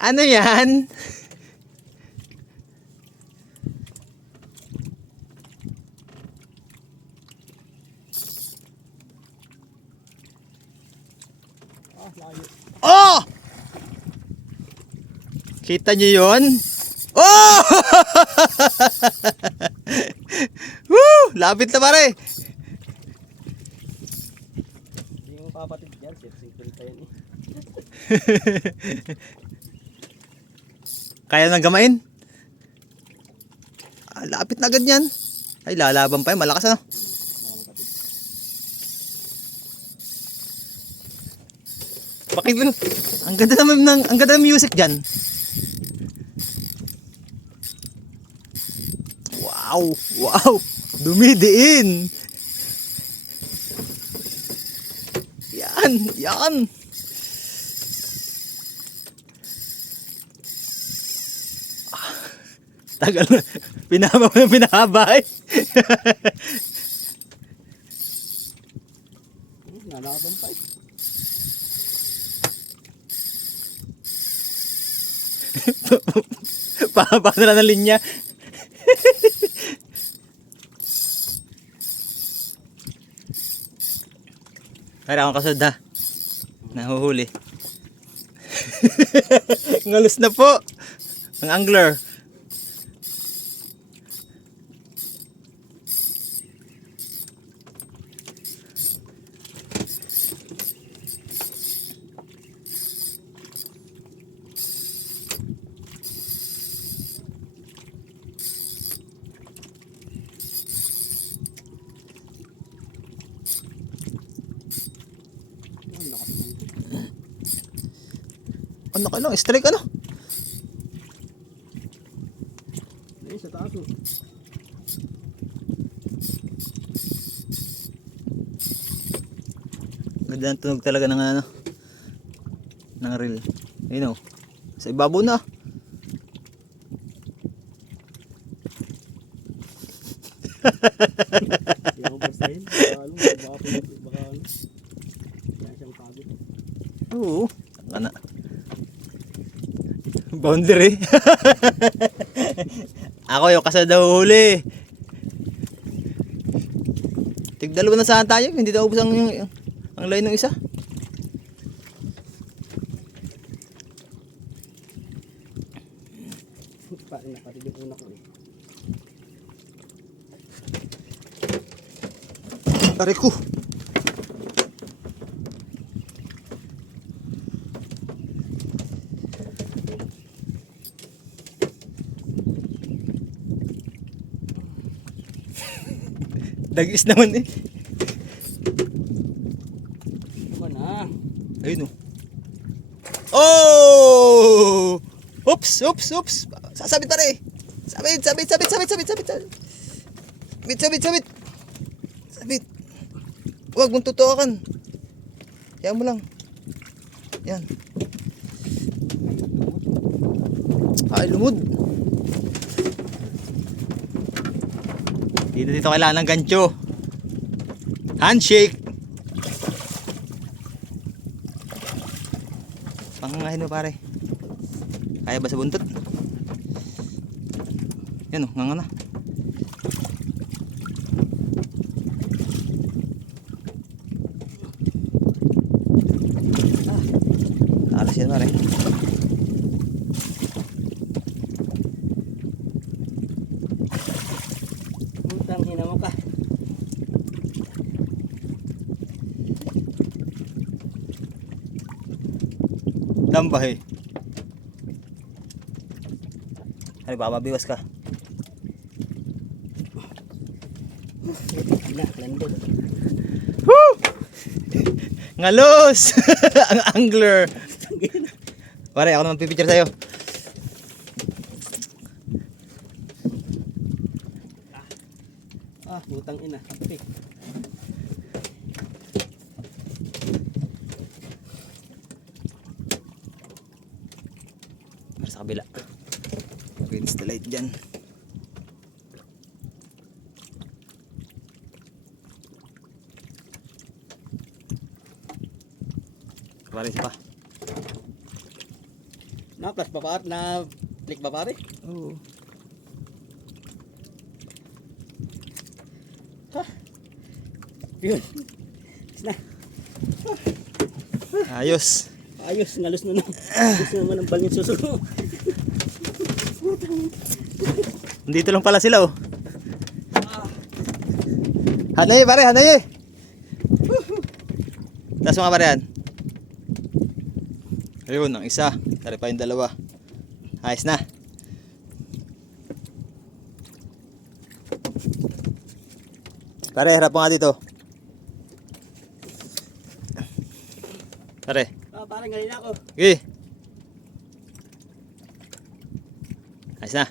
Ano yan? Oh! Kita nyo yun? Oh! Woo! Lapit na pare. Hindi mo kapatid yan, simple pa yan eh. Kaya nang gamain? Ah, lapit na agad yan. Ay, lalaban pa yun. Malakas ano? Bakit mo? Ang ganda naman ang ganda ng music diyan. Wow, wow. Dumidiin. Yan, yan. Ah, tagal na. Pinahaba mo ng pinahaba eh. Nalaban pa eh. Pahaba na lang ng linya. Para akong kasunod ha. Nahuhuli. Ngalos na po. Ang angler. Ano ka lang? Strike ano? Ayun, sa taas oh. Ganda ng tunog talaga ng ano, ng reel. Ayun o. Sa ibabaw na. Yung overstyle, baka ano, baka ano. Kaya siyang pagod. Oo. Ano? Boundary. Ako yung kasal daw huli. Tigdalawa na saan tayo. Hindi daw ubos ang line ng isa. Nakatid yung una ko eh. Aray ko. Dagis naman eh. Ano na? Ayun oh. Oh! Oops, oops, oops. Sasabit pa rin. Sabit, sabit, sabit, sabit, sabit, sabit. Sabit, sabit, sabit. Sabit. Huwag mong tutukan. Yan mo lang. Yan. Ay, lumod. Dito kailangan ng gancho. Handshake. Pangangahin mo pare. Kaya ba sa buntot? Yan o, nga na. Alas yan pare. Utang ina mo ka. Dambah eh. Ay, baka mabiwas ka. Ina, landod. Woo! Ngalos! Ang angler. Pare, ako naman pipicture sa'yo. Utang ina, kape. Para sa kabila. Against the light dyan. Pare, isa pa. Na plus pa pare, na click ba pare? Oo. Yun. Na. Ayos. Ayos, ngalos na na. Gusto naman ang bangin susunod. Dito lang pala sila oh. Hanay pare, hanay. Tas mga pare yan. Ayun, ang isa. Tari pa yung dalawa. Ayos na. Pare, harap mo nga dito. Pare. Parang galing ako. Okay. Ayos na.